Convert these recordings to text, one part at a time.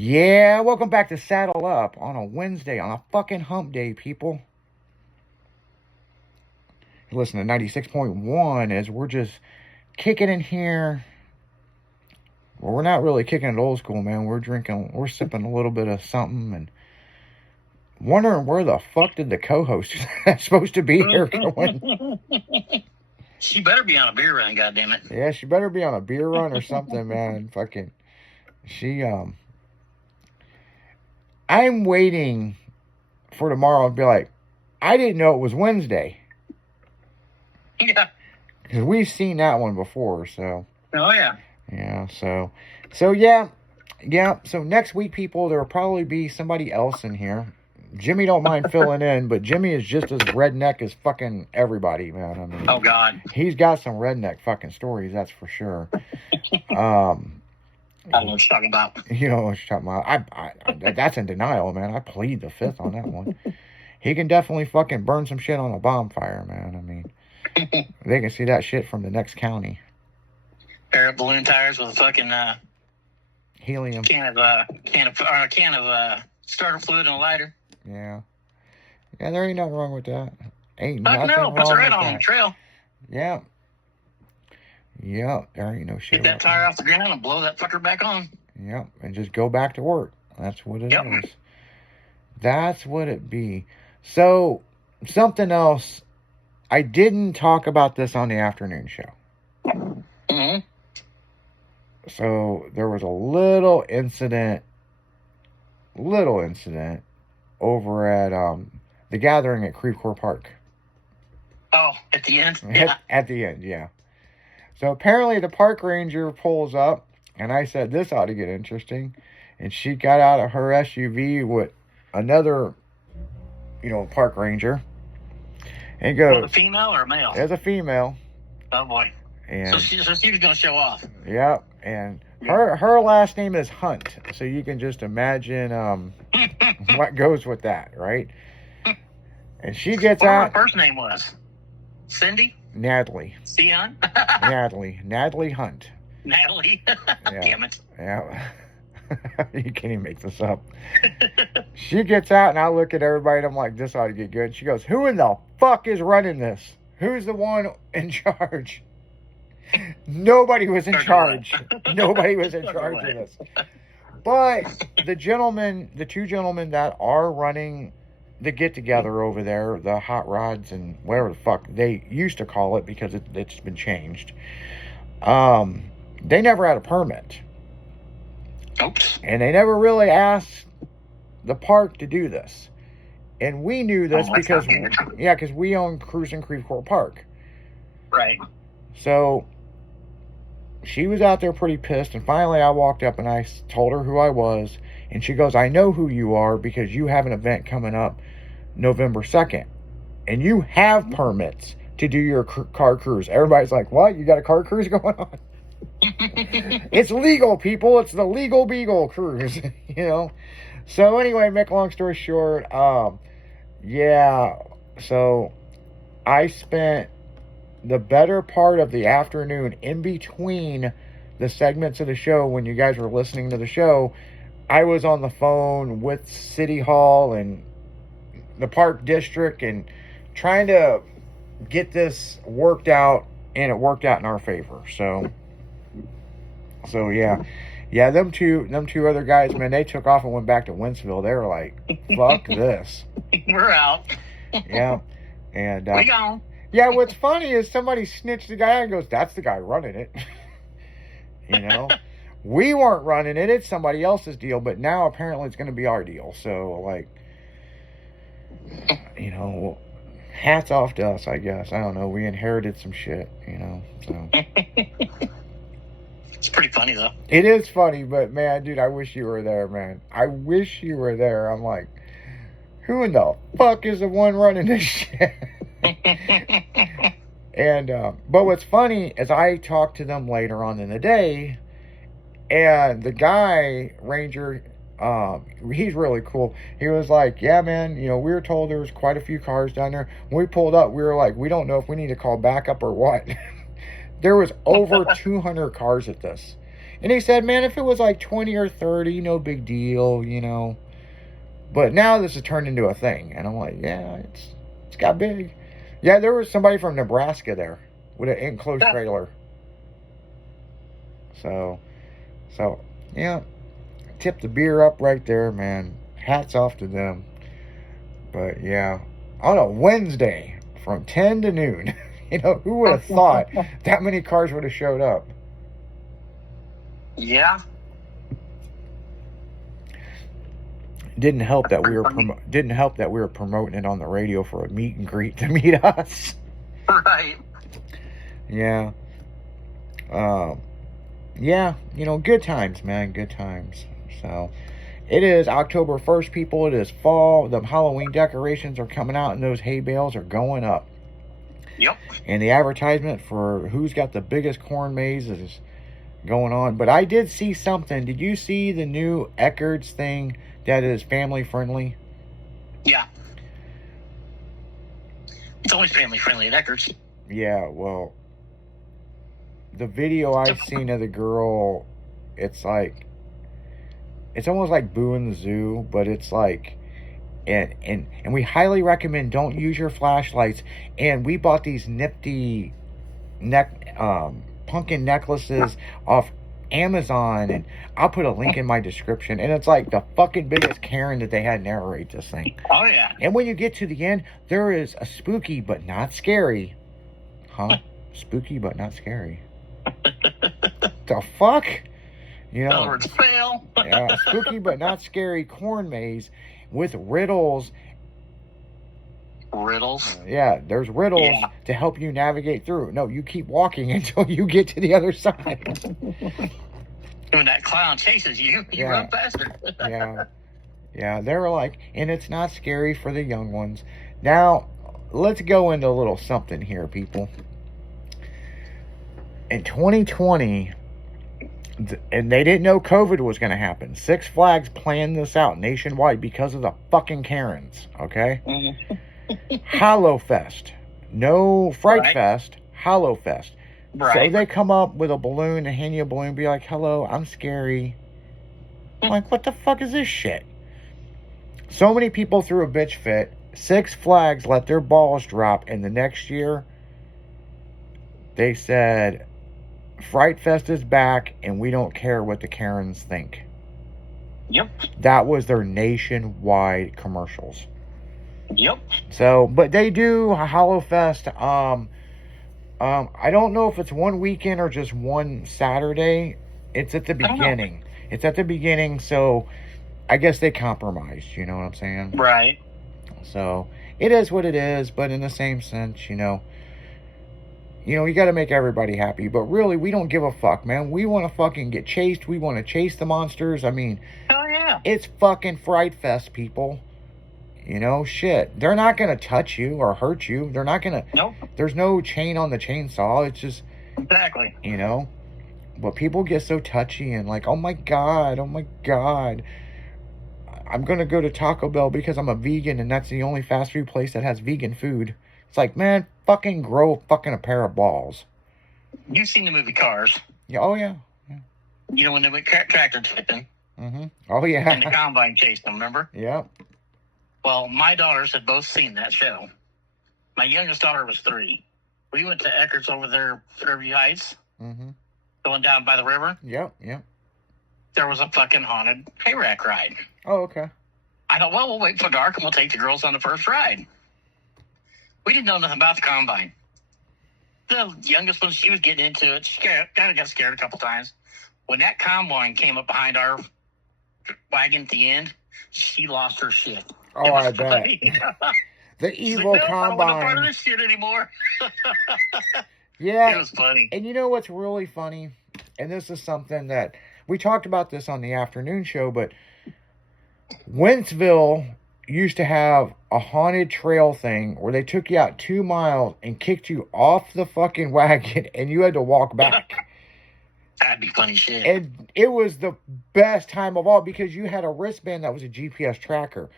Yeah, welcome back to Saddle Up on a Wednesday, on a fucking hump day, people. You listen to 96.1 as we're just kicking in here. Well, we're not really kicking it old school, man. We're sipping a little bit of something and wondering where the fuck did the co-host that's supposed to be here going. She better be on a beer run, goddammit. Yeah, she better be on a beer run or something, man. Fucking, I'm waiting for tomorrow to be like, I didn't know it was Wednesday. Yeah. Because we've seen that one before, so. Oh, yeah. Yeah, so yeah. So next week, people, there will probably be somebody else in here. Jimmy don't mind filling in, but Jimmy is just as redneck as fucking everybody, man. I mean, oh, God. He's got some redneck fucking stories, that's for sure. I don't know what you're talking about. You know what you're talking about. That's in denial, man. I plead the fifth on that one. He can definitely fucking burn some shit on a bonfire, man. I mean, they can see that shit from the next county. Pair of balloon tires with a fucking helium can of starter fluid and a lighter. Yeah, there ain't nothing wrong with that. Ain't Fuck nothing no, wrong puts a with red on that. the trail. Yeah, there ain't no shit. Get that tire off the ground and blow that fucker back on. Yep, and just go back to work. That's what it is. That's what it be. So, something else. I didn't talk about this on the afternoon show. Mm-hmm. So, there was a little incident over at the gathering at Creve Coeur Park. Oh, at the end? Yeah. At the end, yeah. So apparently the park ranger pulls up, and I said, this ought to get interesting. And she got out of her SUV with another, park ranger. And goes... Was it a female or a male? As a female. Oh, boy. And so she was going to show off. Yeah, and her last name is Hunt. So you can just imagine what goes with that, right? And she gets out... What her first name was? Cindy? Natalie. Sion? Natalie Hunt. Natalie? Yeah. Damn it. Yeah. You can't even make this up. She gets out, and I look at everybody, and I'm like, this ought to get good. She goes, who in the fuck is running this? Who's the one in charge? Nobody was in charge. Nobody was in charge of this. But the two gentlemen that are running the get-together over there, the hot rods and whatever the fuck they used to call it, because it's been changed, they never had a permit. Oops. And they never really asked the park to do this. And we knew this because we own Cruising Creve Coeur Park. Right. So she was out there pretty pissed, and finally I walked up and I told her who I was, and she goes, I know who you are because you have an event coming up November 2nd, and you have permits to do your car cruise. Everybody's like, what? You got a car cruise going on? It's legal, people. It's the Legal Beagle cruise, So anyway, make a long story short, so I spent the better part of the afternoon in between the segments of the show. When you guys were listening to the show, I was on the phone with City Hall and the Park District and trying to get this worked out, and it worked out in our favor. So yeah, them two other guys, man, they took off and went back to Wentzville. They were like, fuck this. We're out. Yeah. And we gone. Yeah, what's funny is somebody snitched the guy out and goes, that's the guy running it. We weren't running it. It's somebody else's deal, but now apparently it's going to be our deal. So, hats off to us, I guess. I don't know. We inherited some shit, so. It's pretty funny, though. It is funny, but, man, dude, I wish you were there, man. I wish you were there. I'm like, who in the fuck is the one running this shit? And, but what's funny is I talked to them later on in the day, and the guy, Ranger, he's really cool. He was like, yeah, man, we were told there was quite a few cars down there. When we pulled up, we were like, we don't know if we need to call backup or what. There was over 200 cars at this. And he said, man, if it was like 20 or 30, no big deal, But now this has turned into a thing. And I'm like, yeah, it's got big. Yeah, there was somebody from Nebraska there with an enclosed trailer. So, yeah, tip the beer up right there, man. Hats off to them. But yeah, on a Wednesday from 10 to noon, who would have thought that many cars would have showed up? Yeah. Didn't help that we were promoting it on the radio for a meet and greet to meet us. Right. Yeah. Yeah, good times, man, good times. So, it is October 1st, people. It is fall. The Halloween decorations are coming out, and those hay bales are going up. Yep. And the advertisement for who's got the biggest corn maze is going on. But I did see something. Did you see the new Eckerd's thing that is family friendly? Yeah. It's always family friendly at Eckerd's. Yeah, well, the video I've seen of the girl, it's almost like Boo in the Zoo, but it's like, and we highly recommend don't use your flashlights. And we bought these nifty pumpkin necklaces off Amazon, and I'll put a link in my description. And it's like the fucking biggest Karen that they had narrate this thing. Oh yeah. And when you get to the end, there is a spooky but not scary. Huh? Spooky but not scary. The fuck? In other words, fail. Yeah, spooky but not scary corn maze with riddles. Riddles? Yeah, there's riddles to help you navigate through. No, you keep walking until you get to the other side. When that clown chases you, you run faster. Yeah, they were like, and it's not scary for the young ones. Now, let's go into a little something here, people. In 2020, and they didn't know COVID was going to happen. Six Flags planned this out nationwide because of the fucking Karens, okay? Mm-hmm. Hallowfest. No Fright Fest, Hallowfest. Right. So they come up with a balloon and hand you a balloon and be like, hello, I'm scary. I'm like, what the fuck is this shit? So many people threw a bitch fit. Six Flags let their balls drop, and the next year, they said, Fright Fest is back, and we don't care what the Karens think. Yep. That was their nationwide commercials. Yep. So, but they do a Hallowfest. I don't know if it's one weekend or just one Saturday. It's at the beginning. It's at the beginning, so I guess they compromised, you know what I'm saying? Right. So, it is what it is, but in the same sense, you got to make everybody happy. But really, we don't give a fuck, man. We want to fucking get chased. We want to chase the monsters. I mean, hell yeah. It's fucking Fright Fest, people. Shit. They're not going to touch you or hurt you. They're not going to... Nope. There's no chain on the chainsaw. It's just... Exactly. But people get so touchy and like, oh my God. I'm going to go to Taco Bell because I'm a vegan and that's the only fast food place that has vegan food. It's like, man, fucking grow fucking a pair of balls. You've seen the movie Cars. Yeah. Oh, yeah. When they went tractor tipping. Mm-hmm. Oh, yeah. And the combine chased them, remember? Yeah. Well, my daughters had both seen that show. My youngest daughter was 3. We went to Eckerd's over there, Fairview Heights, going down by the river. Yep. There was a fucking haunted hayrack ride. Oh, okay. I thought, well, we'll wait for dark and we'll take the girls on the first ride. We didn't know nothing about the combine. The youngest one, she was getting into it. She kind of got scared a couple times. When that combine came up behind our wagon at the end, she lost her shit. Oh, I bet. The evil like, no, combine. I don't want no part of this shit anymore. Yeah. It was funny. And you know what's really funny? And this is something that we talked about this on the afternoon show, but Wentzville used to have a haunted trail thing where they took you out 2 miles and kicked you off the fucking wagon and you had to walk back. That'd be funny shit. And it was the best time of all because you had a wristband that was a GPS tracker.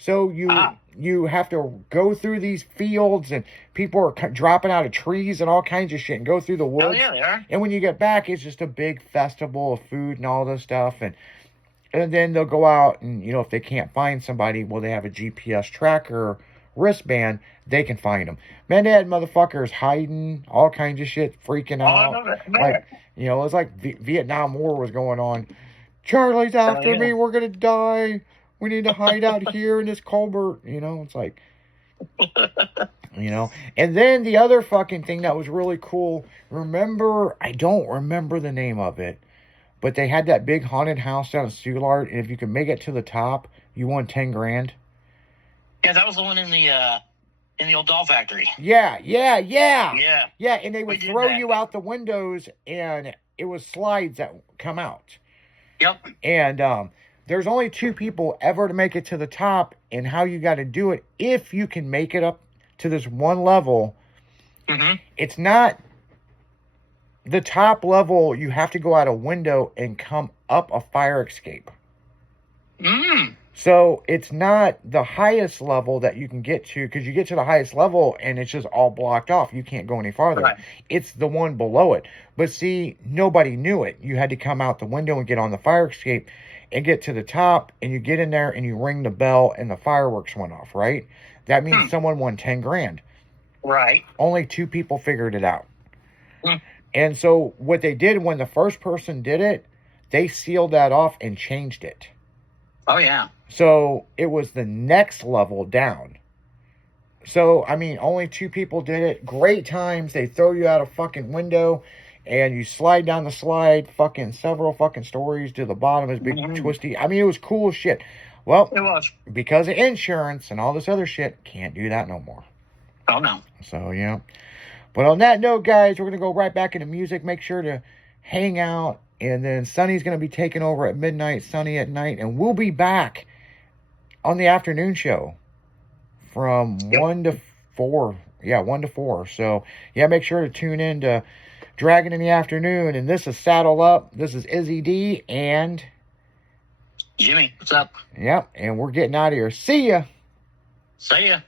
So Ah. you have to go through these fields, and people are dropping out of trees and all kinds of shit, and go through the Oh woods. yeah, they are. And when you get back, it's just a big festival of food and all this stuff. And then they'll go out and, you know, if they can't find somebody, well, they have a GPS tracker wristband, they can find them. Man, they had motherfuckers hiding, all kinds of shit, freaking Oh, I out. know that. Like, you know, it was like Vietnam War was going on. Charlie's after yeah. me, we're going to die. We need to hide out here in this culvert. You know, it's like, you know. And then the other fucking thing that was really cool, remember, I don't remember the name of it, but they had that big haunted house down in Soulard, and if you could make it to the top, you won 10 grand. Yeah, that was the one in the old doll factory. Yeah. Yeah. Yeah, and they We would did throw that. you out the windows, and it was slides that come out. Yep. And there's only 2 people ever to make it to the top, and how you got to do it, if you can make it up to this one level, Mm-hmm. it's not the top level. You have to go out a window and come up a fire escape. Mm. So it's not the highest level that you can get to, because you get to the highest level and it's just all blocked off. You can't go any farther. Right. It's the one below it. But see, nobody knew it. You had to come out the window and get on the fire escape and get to the top, and you get in there and you ring the bell and the fireworks went off, right? That means someone won 10 grand. Right. Only 2 people figured it out. Hmm. And so what they did when the first person did it, they sealed that off and changed it. Oh yeah. So it was the next level down. So, I mean, only 2 people did it. Great times. They throw you out a fucking window and you slide down the slide, fucking several fucking stories to the bottom. Is big twisty. I mean, it was cool as shit. Well, It was. because of insurance and all this other shit, can't do that no more. Oh no. So, yeah. But on that note, guys, we're going to go right back into music. Make sure to hang out. And then Sonny's going to be taking over at midnight, Sonny at night. And we'll be back on the afternoon show from 1 to 4. Yeah, 1 to 4. So, yeah, make sure to tune in to Dragon in the Afternoon. And this is Saddle Up. This is Izzy D. And, Jimmy, what's up? yep, and we're getting out of here. See ya. See ya.